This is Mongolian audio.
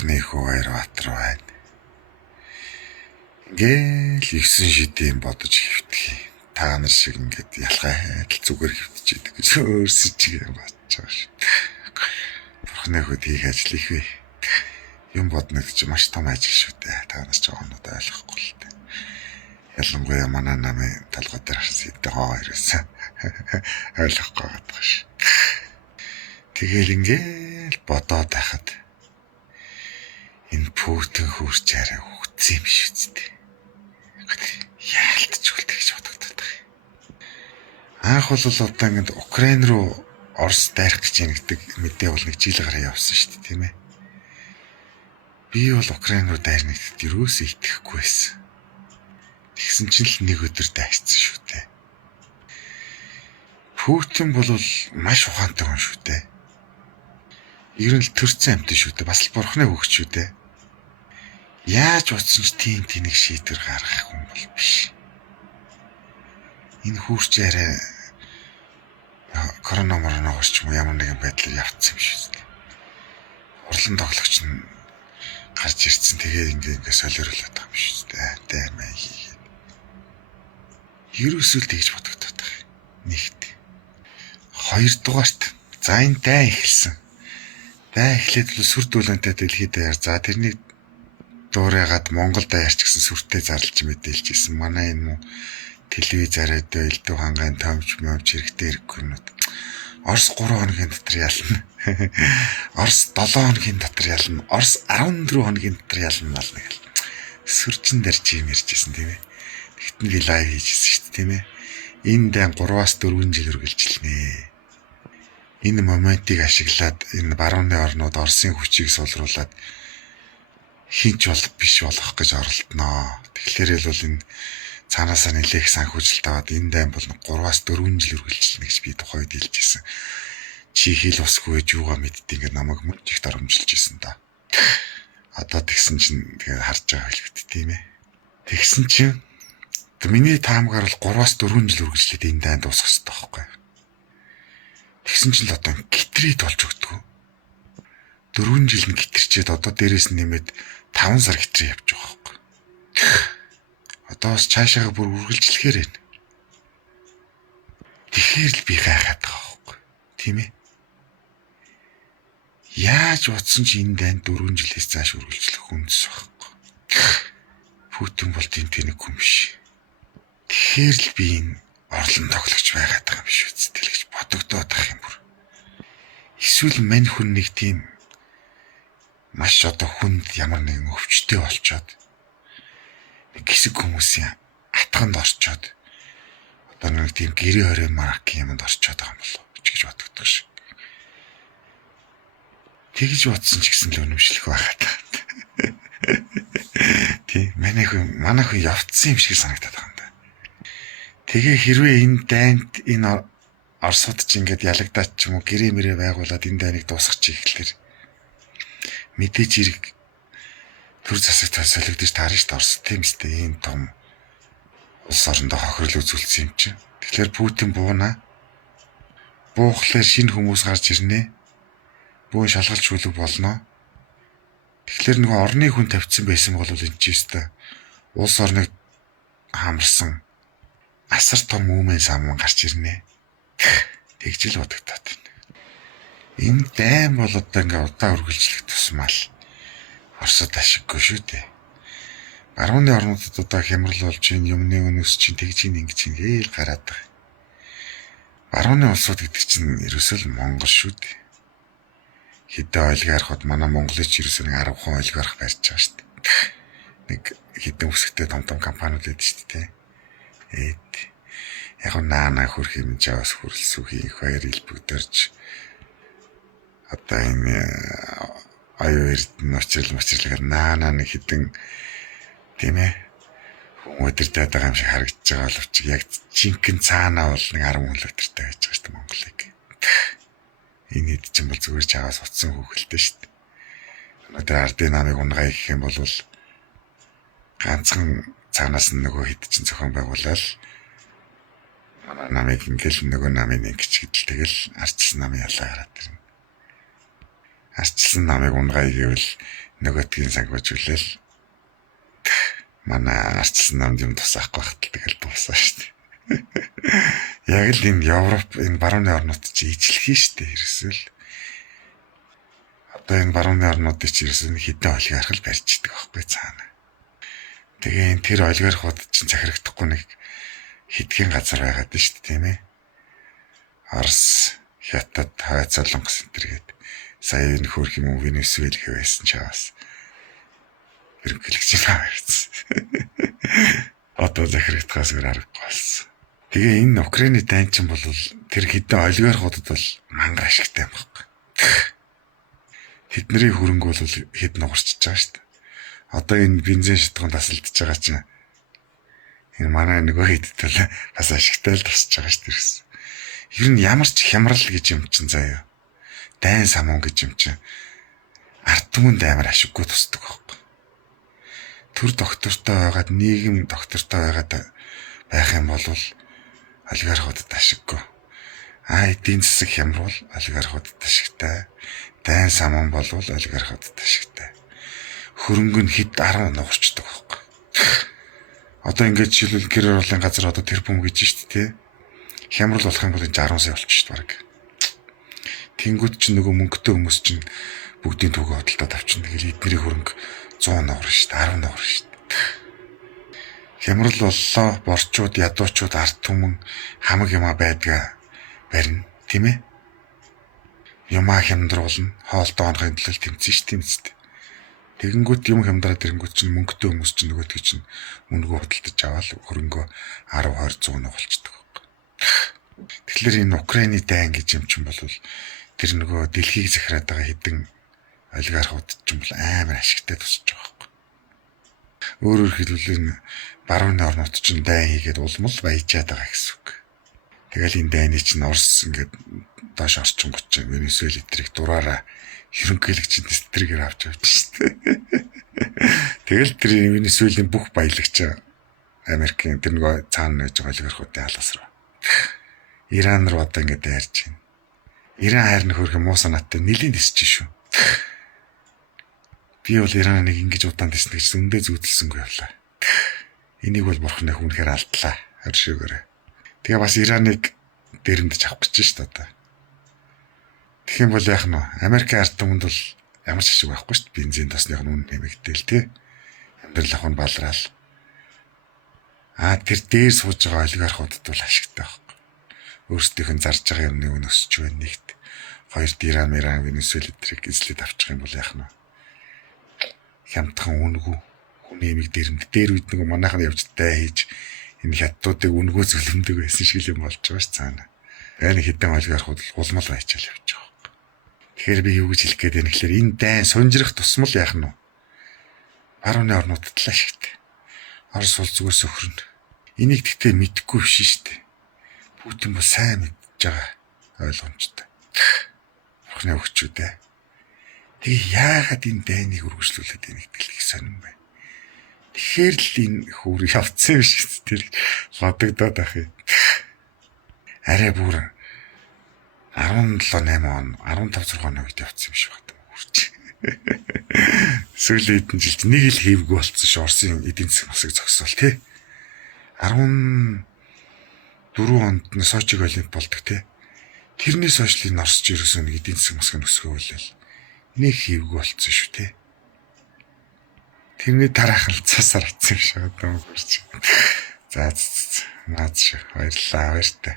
Бурхны хүү Баярбаатар байна. Ингээл 9 шидийн бодож хэвтгэе. Та нар шиг ингээд ялхай хайдал зүгээр хэвтчихийдэг гэж өөрсөж юм бодож байгаа шүү. Бурхны хүүд хийх ажил их вэ. Юм бодно гэж маш том ажил шүү дээ. Та нар ч жоонод ойлгохгүй л дээ. Ялангуяа манай намын толгой дээр харсан хэдэн хоёроос ойлгохгүй байгаа шүү. Тэгэл ингээл бодоод байхад энэ Путин хурц арай үгцсэн юм шиг үстэй. Яалтчгүй л гэж бодогдоод байгаа. Анх бол одоо ингээд Украин руу Орос дайрах гэж нэгдэг мэдээ бол нэг жил гараа явсан шүү дээ, тийм ээ. Би бол Украин руу дайрна гэдэгт юусоо итгэхгүй байсан. Тэгсэн чинь л нэг өдөр дайрцсан шүү дээ. Путин бол маш ухаантай хүн шүү дээ. Ер нь л төрсэн амт шүү дээ. Бас л Бурхны хөгч шүү дээ. Яаж утсан ч тийм тэнэг шийдвэр гаргах хүн бол биш. Энэ хурц арай коронавирус ч юм ямар нэгэн байдлаар явцсан юм шүү дээ. Урлан тоглогч нь гарч ирсэн тэгээд ингээ солиорлоод байгаа юм шүү дээ. Даймаа хийгээд. Ерөөсөө л тэгж бодогдоод байгаа. Нэгт. Хоёрдугаарт за энэ дай эхэлсэн. Дай эхлээд л сүр дүүлэнтэй дэлхийд даяар за тэрний дуурайгаад Монгол даяарч гэсэн сүртэй зарлж мэдээлж исэн. Манай энэ мөн телевизээрээ дэйлдүү хангаан томч мөвч хэрэгтэй хэрэггүй нүд. Орос 3 хоногийн дотор ялна. Орос 7 хоногийн дотор ялна. Орос 14 хоногийн дотор ялна мал нэг л. Сүрчин дээр чим ярьжсэн тийм ээ. Тэгтэн би лайв хийжсэн шүү дээ тийм ээ. Энэ дан 3-аас 4 жил үргэлжилнэ. Энэ моментыг ашиглаад энэ барууны орнууд Оросын хүчийг сулруулад хинч болох биш болох гэж оролдоноо. Тэгэхээр л бол энэ цаанаасаа нэлээх санхүүжилт аваад энэ дайм бол 3-аас 4 жил үргэлжилнэ гэж би тухайд хэлжсэн. Чи хэл усгүй юугаа мэдтий ингээд намайг мөнжих дарамжилж исэн да. Одоо тэгсэн чинь тэгээд харж байгаа хэлбэт тийм ээ. Тэгсэн чинь миний таамгаар бол 3-аас 4 жил үргэлжлээд энэ дайнд дуусах хэрэгтэй байхгүй. Тэгсэн чинь л одоо гитрээд болж өгдөг. 4 жил нь гитрчээд одоо дээрээс нь нэмээд 5 сар гитрээ явж байгаа байхгүй. Одоо бас цаашаага бүр үргэлжлэхээр байна. Тэгэхээр л би гайхаад байгаа байхгүй. Тийм ээ. Яаж утсан ч энэ дайнд 4 жилээс цааш үргэлжлэх үндэс байхгүй. Путин бол тийм тэнэг хүн биш. Тэгэхээр л би энэ орлон тоглогч байгаад байгаа юм шүү дээ гэж бодогдоод байгаа юм бүр. Эсвэл мань хүн нэг тийм маш одоо хүнд ямар нэгэн өвчтөй болчоод нэг хэсэг хүмүүсийн атганд орчоод одоо нэг тийм гэрээ хорой марк юмд орчоод байгаа юм болов ч гэж бодогддог шиг. Тэгж бодсон ч гэсэн л өнөмшлөх байхад. Тийм манай хүн явцсан юм шиг санагдаад байгаа юм да. Тэгээ хэрвээ энэ дайнд энэ Оросууд ч ингээд ялагдаад ч юм уу гэрээ мэрээ байгуулад энэ дайныг дуусгах ихлээр мэдээж хэрэг төр засагт солигдож таарна шүү дээ Орос тийм үстэй ийм том улс орондоо хохирол үзүүлсэн юм чинь. Тэгэхээр Путин буунаа. Буухлаар шинэ хүмүүс гарч ирнэ. Бүүн шалгалж хүлэг болно. Тэгэхээр нөгөө орны хүн тавьсан байсан бол энэ ч өстой улс орныг хамарсан асар том үмэн саман гарч ирнэ. Тэгж л бодогдоод байна. Энэ дайм бол одоо ингээ удаа үргэлжлэх тусмал Оросод ашиггүй шүү дээ. Барууны орнуудад одоо хямрал болж ийн юмны өнөс чинь тэгж ийн ингэж ийн гээл гараад байгаа. Барууны улсууд гэдэг чинь ерөөсөө л Монгол шүү дээ. Хэдэн олигархууд манай Монголын ч ерөөсөө нэг 10% олигарх барьж байгаа шүү дээ. Нэг хэдэн үсгтэй том компаниуд байдаг шүү дээ. Яг наана хөрх юм жаас хөрөлсөх их баяр илбэгдэрч одоо энэ аюу эрдэнэ учралгаар наана нэг хідэн тийм ээ өдөртэй байгаа юм шиг харагдаж байгаа боловч яг жинхэнэ цаанаа бол нэг 10 хүн л өдөртэй байж байгаа шүү дээ Монголыг. Энэ хэд ч юм бол зүгээр чагаас утсан хөөхөлтэй шүү дээ. Өнөөдөр ардын намыг унгай гэх юм бол ганцхан цаанаас нь нөгөө хэд ч зохион байгуулаад манай намыг ингээл нөгөө намын ингэж гэдэл тэгэл арчилсан намын ялаа гараад ирнэ. Арчилсан намыг унгай гэвэл нөгөөдгийн сангуужүүлэл манай арчилсан намд юм тусаахгүй хатал тэгэл дуусаа шүү дээ. Яг л энэ Европ энэ барууны орнууд чи ижлэх шүү дээ ерөөсөл. Одоо энэ барууны орнуудыг чи ерөөсөө хідэн олигарх л барьж идэг байхгүй цаана. Тэгээ энэ тэр олигархууд чинь захирагдахгүй нэг хитгэн газар байгаад шүү дээ тийм ээ. Орос, Хятад, Хойд Солонгос энэ төргээд сая энэ хөрх юм уу Венесуэл гэвэсэн чаас хэрэглэгч юм байсан. Одоо захирагдахаас өөр аргагүй болсон. Тэгээ энэ Украины дайнчин бол тэр хідэн олигархуудад бол мангар ашигтай юм байна. Тэдний хөрөнгө бол хэд нугарчж байгаа шүү дээ. Одоо энэ бензин шатгуунд тасалдж байгаа чинь энэ манай нөгөө хэдд бол бас ашигтай л тусч байгаа шүү дээ. Ер нь ямар ч хямрал гэж юм чинь заяа. Дайн самуун гэж юм чинь ард түмэнд амар ашиггүй тусдаг байхгүй. Төр доктортой байгаад нийгэм доктортой байгаад байх юм бол олигархуудад ашиггүй. Эдийн засаг хямруул олигархуудад ашигтай. Дайн самуун бол олигархуудад ашигтай. Хөрөнгө нь хэд 10 нугарчдаг байхгүй. Одоо ингээд жишээлбэл гэр оролын газар одоо тэрбум гэж шүү дээ тий. Хямрал болох юм бол 10 сая болчих шүү дээ баг. Тэнгүүд чинь нөгөө мөнгөтэй хүмүүс чинь бүгдийн төгөө хөдөлтөд авчихна. Тэгэл эдний хөрөнгө 100 нугар шүү дээ 10 нугар шүү дээ. Хямрал боллоо борчууд ядуучууд ард түмэн хамаг юма байдгаа барина тийм ээ. Юмаа хямдруулна хоолтой оноохын төлөө тэмцэн ш тэмцдэг. Тэгэнгүүт юм хямдраад ирэнгүүт чинь мөнгөтэй хүмүүс чинь нөгөөдгөө чинь үнэгүй хөдөлтөж аваад хөрөнгөө 10 20 100 болчихдог. Тэгэхээр энэ Украины дайн гэж юм чинь бол тэр нөгөө дэлхийг захираад байгаа хэдэн олигархууд ч юм бол амар ашигтай тусч байгаа байхгүй. Өөрөөр хэлбэл энэ барууны орнууд чинь дайн хийгээд улмал баяжаад байгаа гэсэн үг. Тэгэл энэ дайны чинь Орос ингээд доош орчингууд чинь Венесуэл эдрийг дураараа хөрөнгөлөгчд эстрэгэр авч явж штэ. Тэгэл тэр Венесуэлийн бүх баялагч Америкийн тэр нөгөө цаана байж байгаа олигархуудын халаас руу Иран руу одоо ингээд дайрч байна. Иран хайрны хөрх муу санаатай нэлийн тисч шүү. Би бол Ираныг ингэж удаан тиснэ гэж зөндөө зүудэлсэнгүй явлаа. Энийг бол бурхны хүнхээр алдлаа. Оршигоорой. Тэгээ бас Ираныг дээрэмдэж авах гэж шүү дээ одоо. Тэгэх юм бол яах нь Америк ард түмэнд бол ямар ч ашиг байхгүй шүү дээ. Бензин тосных нь үн нэмэгдээл тий. Амьдрал ахын балраал. Тэр дээр сууж байгаа олигархуудад бол ашигтай байхгүй. Өөрсдийнх нь зарж байгаа юмны үн өсч байна нэгт. Хоёрт Иран, Венесуэл эдрийг эзлээд авчих юм бол яах нь хямдхан үнэгүй хүний эмийг дээр үед нэг манайхан явж дай хийж энэ хятадуудыг үнэгүй зүлэмдэг байсан шиг юм болж байгаа ш цаана. Энэ хэдэн олигархууд улмал байчаал явж байгаа. Тэгэхээр би юу гэж хэлэх гээд байна гэхээр энэ дайн сунжрах тусмал яах нь барууны орнуудад л ашигтай. Орос бол зүгээр сөхрөн. Энийг тэгтээ мэдэхгүй биш шүү дээ. Путин бол сайн мэдж байгаа ойлгомжтой. Бурхны өгчүүд ээ. Тэгээ яагаад энэ дайныг үргэлжлүүлээд байна гэдгийг сонирн байна. Тэгэхээр л энэ хөр явцсан юм шиг тэр лодогдоод ах юм. Арай бүр 17-8 он 15-6 оны үед явцсан юм шиг байна. Үрч. Сүүлийн хэдэн жилд нэг л хийвгүй болцсон ш Оросын эдийн засаг масыг зогсоол тий. 14 онд Сочиг олимп болдог тий. Тэрнээс хойш л Оросч ерөөсөө нэг эдийн засаг масыг өсгөөлөл нэг хийвгүй болцсон шүү тий. Тэрний дараах л цасаар атсан юм шиг одоо мөрч. За наац шүү. Баярлалаа баяртай.